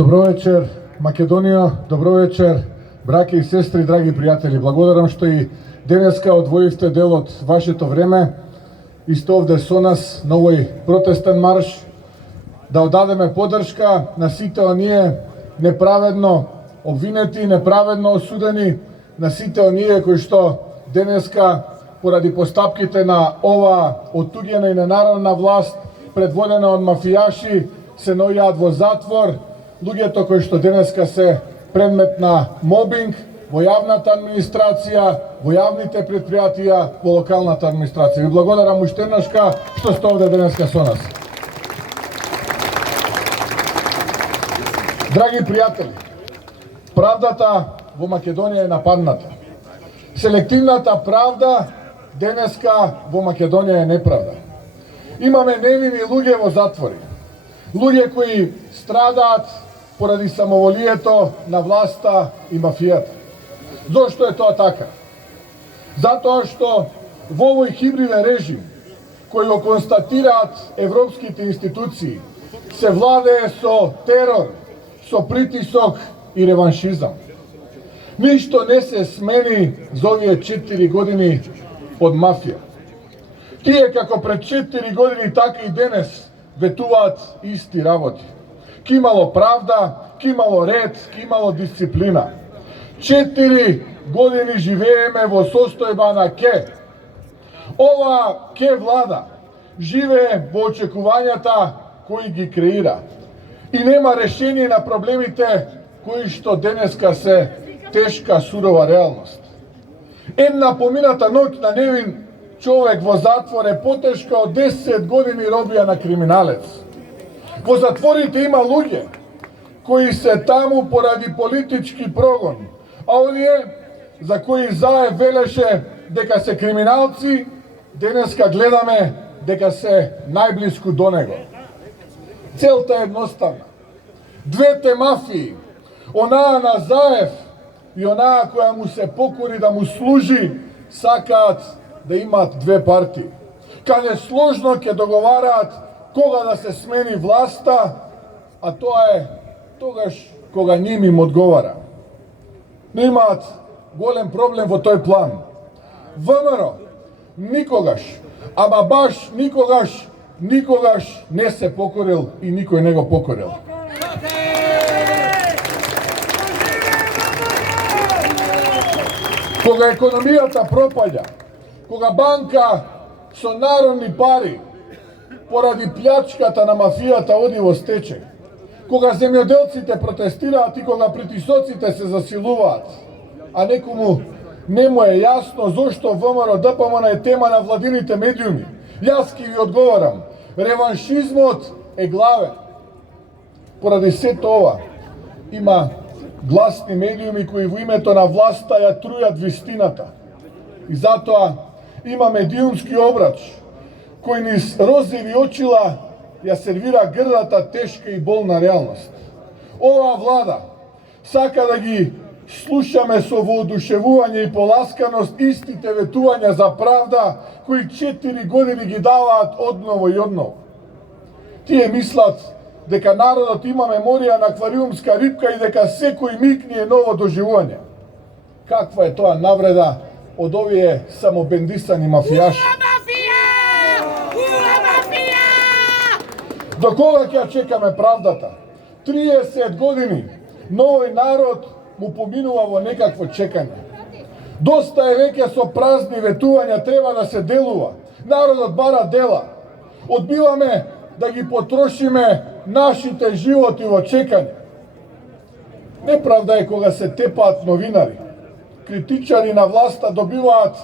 Добро вечер, Македонија, добро вечер, браќа и сестри, драги пријатели. Благодарам што и денеска одвоивте дел од вашето време и сте овде со нас на овој протестен марш да одадеме поддршка на сите оние неправедно обвинети, неправедно осудени, на сите оние кои што денеска поради постапките на ова оттуѓена и ненародна власт предводена од мафијаши се наоѓаат во затвор, луѓето кои што денеска се предмет на мобинг во јавната администрација, во јавните предпријатија, во локалната администрација. Ви благодарам уште еднашка што сте овде денеска со нас. Драги пријатели, правдата во Македонија е нападната. Селективната правда денеска во Македонија е неправда. Имаме невини луѓе во затвори. Луѓе кои страдаат поради самоволието на власта и мафијата. Зошто е тоа така? Затоа што во овој хибриден режим, кој го констатираат европските институции, се владее со терор, со притисок и реваншизам. Ништо не се смени за овие 4 години од мафија. Тие како пред 4 години, така и денес ветуваат исти работи. Ки имало правда, ки имало ред, ки имало дисциплина. 4 години живееме во состојба на ке. Ова ке влада живее во очекувањата кои ги креира и нема решение на проблемите кои што денеска се тешка, сурова реалност. Една помината ноќ на невин човек во затвор е потешка од 10 години робија на криминалец. Во затворите има луѓе кои се таму поради политички прогон, а оние за кои Заев велеше дека се криминалци, денеска гледаме дека се најблиску до него. Целта е едноставна. Двете мафии, онаа на Заев и онаа која му се покори да му служи, сакаат да имаат две партии. Каде сложно ќе договараат кога да се смени власта, а тоа е тогаш кога ним им одговара. Но имаат голем проблем во тој план. ВМРО никогаш, ама баш никогаш не се покорил и никој не го покорил. Кога економијата пропаѓа, кога банка со народни пари поради плячката на мафијата оди во стечај, кога земјоделците протестираат и кога притисоците се засилуваат, а некому не му е јасно зошто ВМРО ДПМН е тема на владините медиуми, јас ќе ви одговарам, реваншизмот е главен. Поради сето ова има гласни медиуми кои во името на власта ја трујат вистината. И затоа има медиумски обрач кој низ розови очила ја сервира грдата тешка и болна реалност. Оваа влада сака да ги слушаме со воодушевување и поласканост истите ветувања за правда кои 4 години ги даваат одново и одново. Тие мислат дека народот има меморија на аквариумска рибка и дека секој миг ни е ново доживување. Каква е тоа навреда од овие самобендисани мафијаши? До кога ќе чекаме правдата? 30 години новој народ му поминува во некакво чекање. Доста е веќе со празни ветувања, треба да се делува. Народот бара дела. Одбиваме да ги потрошиме нашите животи во чекање. Неправда е кога се тепаат новинари. Критичари на власта добиваат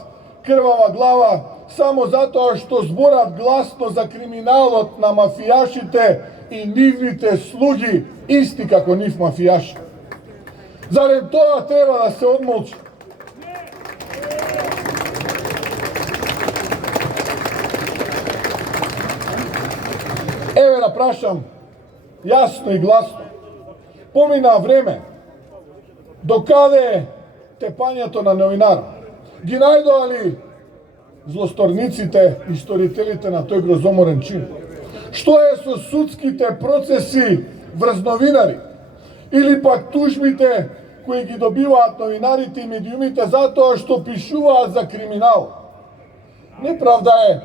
крвава глава само затоа што зборат гласно за криминалот на мафијашите и нивните слуги, исти како нив мафијаши. Зарем тоа треба да се одмолчи? Еве да прашам јасно и гласно. Помина време, докаде е тепањето на новинар? Ги најдоа ли злосторниците и сторителите на тој грозоморен чин? Што е со судските процеси врз новинари? Или пак тужбите кои ги добиваат новинарите и медиумите затоа што пишуваат за криминал. Неправда е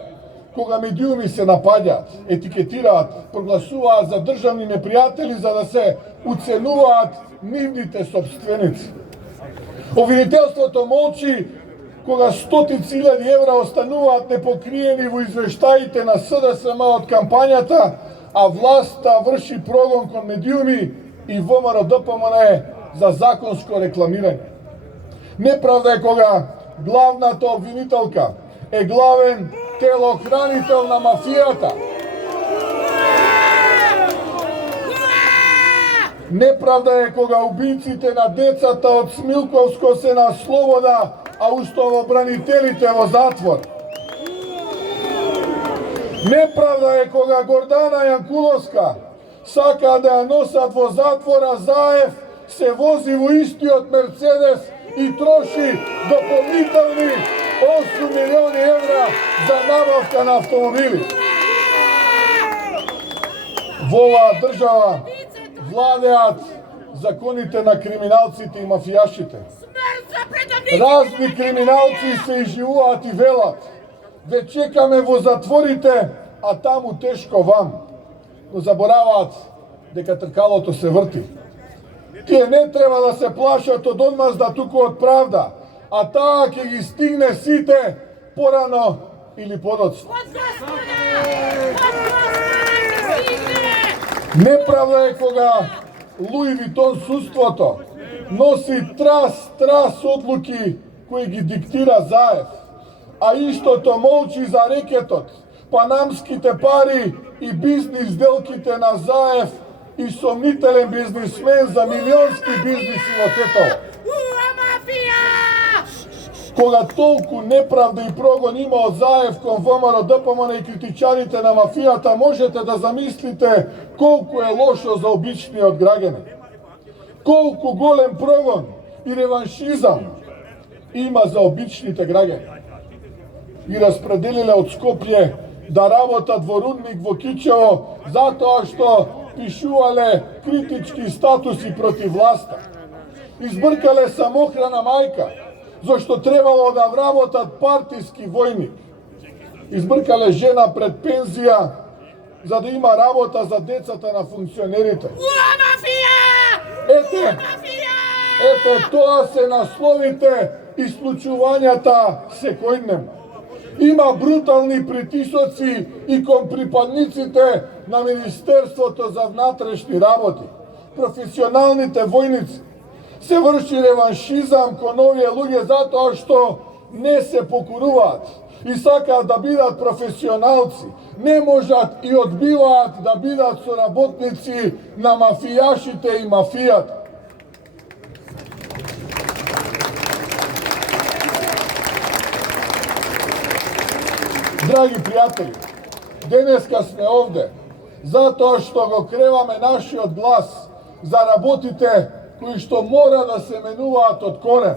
кога медиуми се напаѓаат, етикетираат, прогласуваат за државни непријатели за да се уценуваат нивните собственици. Обвинителството молчи кога стотици илјади евра остануваат непокриени во извештаите на СДСМ од кампањата, а власта врши прогон кон медиуми и ВМРО ДПМН за законско рекламирање. Неправда е кога главната обвинителка е главен телохранител на мафијата. Неправда е кога убийците на децата од Смилковско се на слобода, а уставобранителите во затвор. Неправда е кога Гордана Јанкуловска сака да ја носат во затвора, Заев се вози во истиот Мерцедес и троши дополнителни 8 милиони евра за набавка на автомобили. Во оваа држава владеат законите на криминалците и мафијашите. Разни криминалци се изживуваат и велат: ве чекаме во затворите, а таму тешко вам. Но забораваат дека тркалото се врти. Тие не треба да се плашат од одмазда, туку од правда, а таа ќе ги стигне сите порано или подоцна. Неправда е кога Луи Витон суството носи трас одлуки кои ги диктира Заев, а истото молчи за рекетот, панамските пари и бизнис сделките на Заев и сомнителен бизнисмен за милионски бизниси во Тетово. Кога толку неправда и прогон има од Заев кон ВМРО ДПМН и критичарите на мафијата, можете да замислите колку е лошо за обичниот граѓанин. Колку голем прогон и реваншизам има за обичните граѓани. И распределиле од Скопје да работат во рудник во Кичево затоа што пишувале критички статуси против власта. Избркале самохрана мајка, зашто требало да вработат партиски војник. Избркале жена пред пензија за да има работа за децата на функционерите. Ете тоа се насловите и случувањата секојдневно. Има брутални притисоци и кон припадниците на Министерството за внатрешни работи. Професионалните војници. Се врши реваншизам кон овие луѓе затоа што не се покоруваат и сакаат да бидат професионалци. Не можат и одбиваат да бидат соработници на мафијашите и мафијата. Драги пријатели, денеска сме овде затоа што го креваме нашиот глас за работите кои што мора да се менуваат од корен.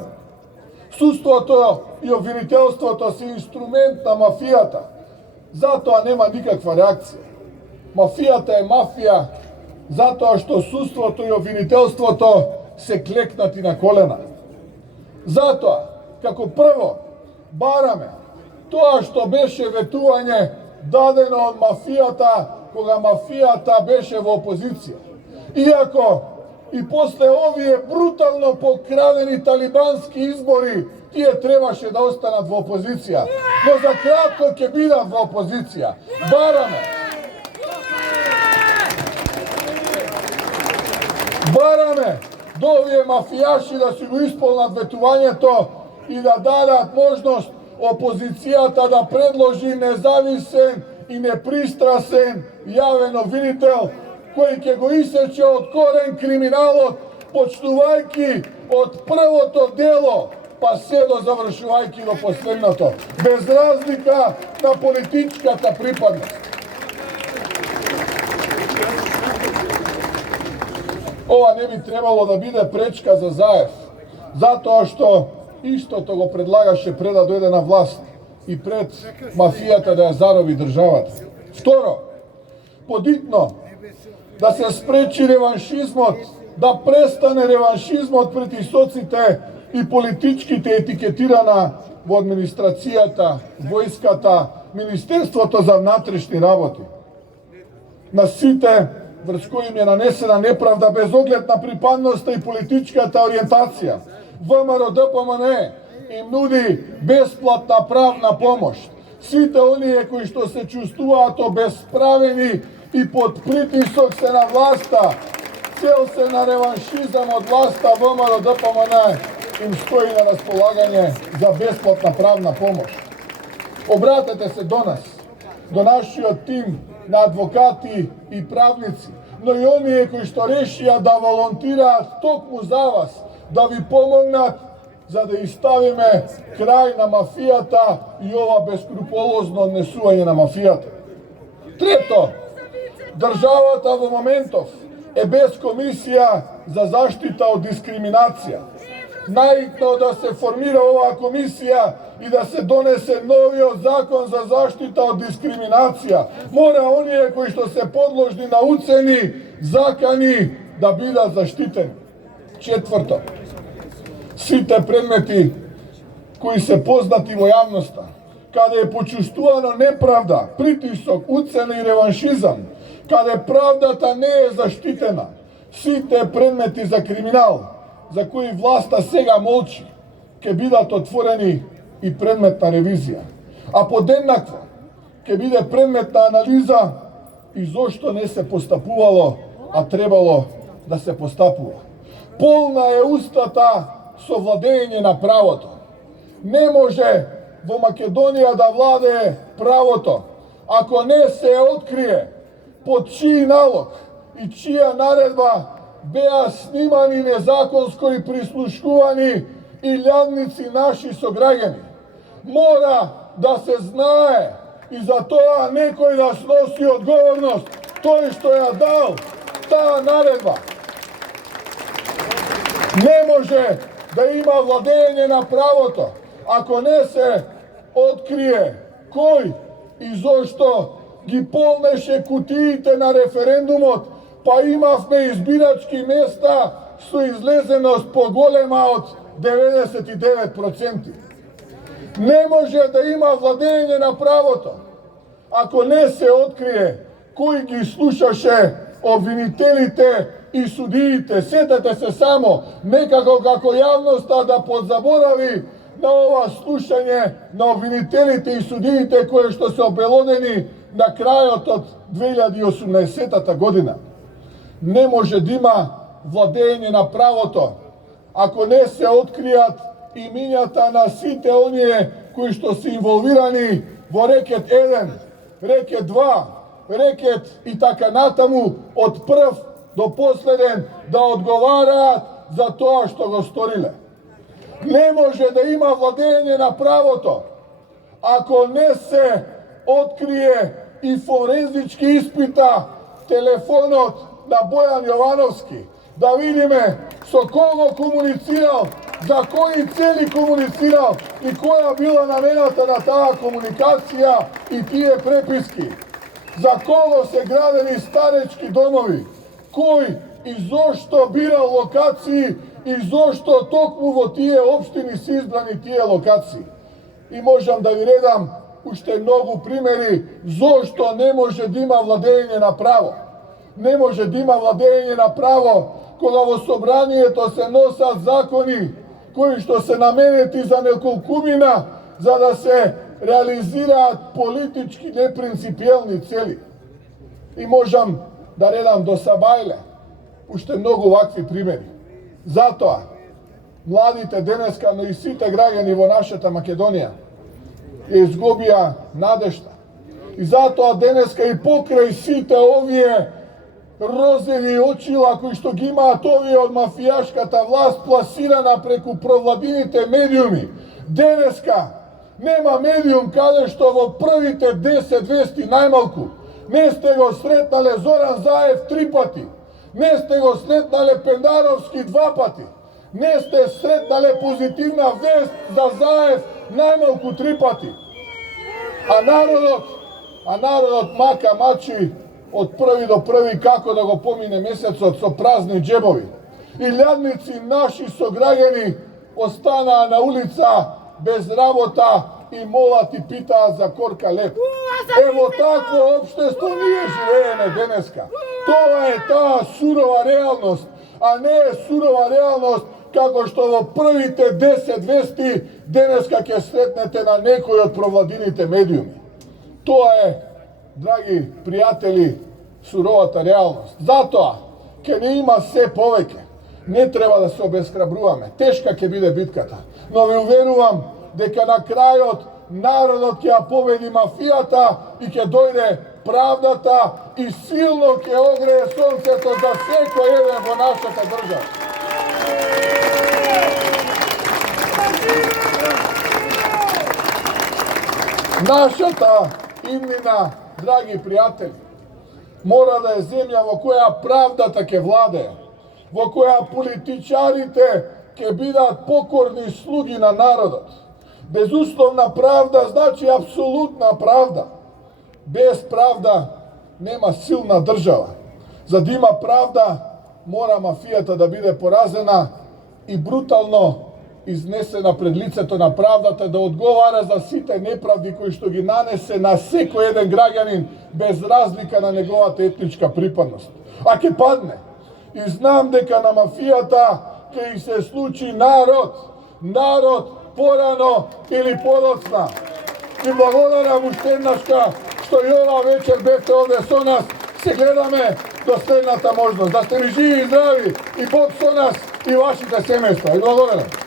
Судството и обвинителството се инструмент на мафијата, затоа нема никаква реакција. Мафијата е мафија затоа што судството и обвинителството се клекнати на колена. Затоа, како прво, бараме тоа што беше ветување дадено од мафијата кога мафијата беше во опозиција. Иако и после овие брутално покрадени талибански избори, тие требаше да останат во опозиција. Но за кратко ќе бидат во опозиција. Бараме до овие мафијаши да си го исполнат ветувањето и да дадат можност опозицијата да предложи независен и непристрасен јавен обвинител кој ќе го исече од корен криминалот, почнувајќи од првото дело, па се до завршувајќи до последното, без разлика на политичката припадност. Ова не би требало да биде пречка за Заев, затоа што истото го предлагаше пред да дојде на власт и пред мафијата да ја зароби државата. Второ, подитно, да се спречи реваншизмот да престане реваншизмот прети соците и политичките етикетирана во администрацијата, војската, Министерството за внатрешни работи. На сите врз кои им е нанесена неправда без оглед на припадноста и политичката ориентација, ВМРО ДПМН им нуди бесплатна правна помош. Сите оние кои што се чувствуваат обесправени и под притисок се на власта, цел се на реваншизам од власта, ВМРО ДПМН им стои на располагање за бесплатна правна помош. Обратете се до нас, до нашиот тим на адвокати и правници, но и оние кои што решија да волонтираат токму за вас, да ви помогнат за да изставиме крај на мафијата и ова бескруполозно однесување на мафијата. Трето, државата во моментов е без комисија за заштита од дискриминација. Најитно да се формира оваа комисија и да се донесе новиот закон за заштита од дискриминација. Мора оние кои што се подложни на уцени, закани да бидат заштитени. Четврто, сите предмети кои се познати во јавноста, каде е почувствувано неправда, притисок, уцена и реваншизам, каде правдата не е заштитена, сите предмети за криминал, за кои власта сега молчи, ќе бидат отворени и предмет на ревизија. А подеднакво ќе биде предмет на анализа и зошто не се постапувало, а требало да се постапува. Полна е устата со владење на правото. Не може во Македонија да владее правото ако не се открие под чиј налог и чија наредба беа снимани незаконско и прислушкувани илјадници наши сограѓани. Мора да се знае и за тоа некој да сноси одговорност, тој што ја дал таа наредба. Не може да има владење на правото ако не се открие кој и зошто ги полнеше кутиите на референдумот, па имавме избирачки места со излезеност поголема од 99%. Не може да има владење на правото ако не се открие кој ги слушаше обвинителите и судиите. Сетете се само, некако како јавноста да подзаборави на ова слушање на обвинителите и судиите кои што се обелодени на крајот од 2018 година. Не може да има владење на правото ако не се откријат имињата на сите оние кои што се инволвирани во рекет 1, рекет 2, рекет и така натаму од прв до последен да одговараат за тоа што го сториле. Не може да има владење на правото ако не се открие и форензички испита телефонот на Бојан Јовановски, да видиме со кого комуницирал, за кои цели комуницирал и која била намената на таа комуникација и тие преписки. За кого се градени старечки домови, кој и зошто бирал локации и зошто токму во тие општини се избрани тие локации. И можам да ви редам уште многу примери зошто не може да има владење на право. Не може да има владење на право кога во собранието се носат закони кои што се наменети за неколкумина за да се реализираат политички непринципиелни цели. И можам да редам до Сабајле уште многу вакви примери. Затоа младите денеска, но и сите граѓани во нашата Македонија ја изгубија надежда. И затоа денеска и покрај сите овие розови очила кои што ги имаат овие од мафијашката власт пласирана преку провладините медиуми, денеска нема медиум каде што во првите 10 вести најмалку не сте го сретнале Зоран Заев 3 пати, не сте го сретнале Пендаровски 2 пати, не сте сретнале позитивна вест за Заев најмалку 3 пати. А народот мака мачи од први до први како да го помине месецот со празни џебови. I ljadnici naši sograđani ostana na ulica bez rabota i mola ti pita za korka lep. Evo takvo opštestvo nije živenje deneska. To je ta surova realnost, a ne surova realnost kako što ovo prvite 10 vesti deneska ke sretnete na nekoj od provladinite medijumi. To je, dragi prijatelji, surovata realnost. Zato, ke ne ima sve poveke, ne treba da se obeskrabruvame. Teška ke bide bitkata. No vi uveruvam deka na kraju narodot ke pobedi mafijata i ke dojde pravdata i silno ke ogreje sunceto za sve ko jedan vo našata država. Našata imnina, dragi prijatelji, mora da je zemlja vo koja pravdata ke vlade, vo koja političarite ke bidat pokorni slugi na narodot. Bezuslovna pravda znači apsolutna pravda. Bez pravda nema silna država. Za da ima pravda, mora mafijata da bide porazena i brutalno iznesena pred liceto na pravdata, da odgovara za site nepravdi koji što gi nanese na seko jedan građanin bez razlika na njegovata etnička pripadnost. A ke padne, i znam deka na mafijata ke ih se sluči narod porano ili podocna. I blagodaram uštennaška što i ova večer bete ovde so nas, se gledame do slednata možnost. Da ste mi živi i zdravi i Bog so nas i vašite semejstva. I blagodaram.